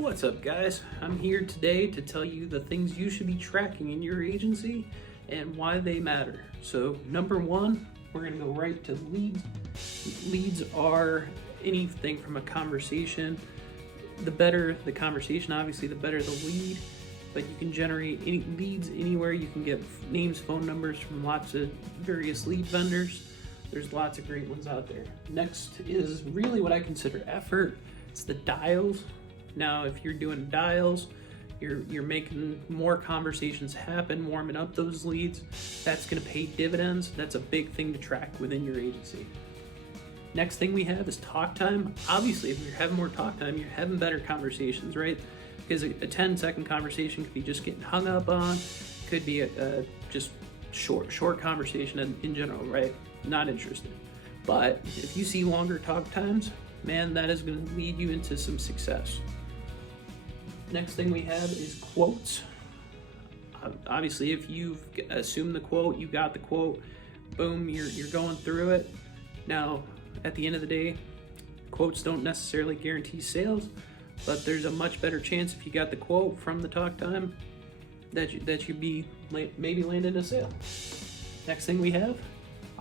What's up, guys? I'm here today to tell you the things you should be tracking in your agency and why they matter. So, number one, we're going to go right to leads. Leads are anything from a conversation. The better the conversation, obviously, the better the lead. But you can generate any leads anywhere. You can get names, phone numbers from lots of various lead vendors. There's lots of great ones out there. Next is really what I consider effort. It's the dials. Now, if you're doing dials, you're making more conversations happen, warming up those leads. That's going to pay dividends. That's a big thing to track within your agency. Next thing we have is talk time. Obviously, if you're having more talk time, you're having better conversations, right? Because a 10-second conversation could be just getting hung up on, could be a just short conversation in general, right? Not interested. But if you see longer talk times, man, that is going to lead you into some success. Next thing we have is quotes. Obviously, if you've assumed the quote, you got the quote, boom, you're going through it. Now, at the end of the day, quotes don't necessarily guarantee sales, but there's a much better chance if you got the quote from the talk time that you'd be maybe landing a sale. Next thing we have,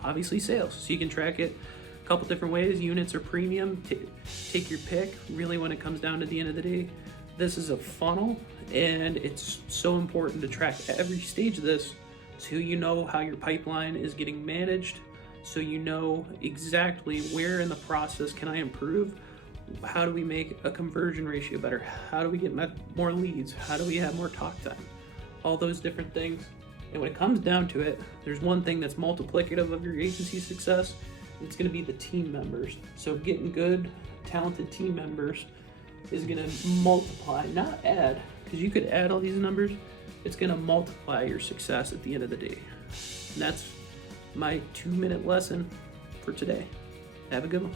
obviously, sales. So you can track it a couple different ways, units or premium. Take your pick. Really, when it comes down to the end of the day, this is a funnel, and it's so important to track every stage of this so you know how your pipeline is getting managed, so you know exactly where in the process can I improve. How do we make a conversion ratio better? How do we get more leads? How do we have more talk time? All those different things. And when it comes down to it, there's one thing that's multiplicative of your agency's success. It's going to be the team members. So getting good, talented team members is going to multiply, not add, because you could add all these numbers. It's going to multiply your success at the end of the day. And that's my 2-minute lesson for today. Have a good one.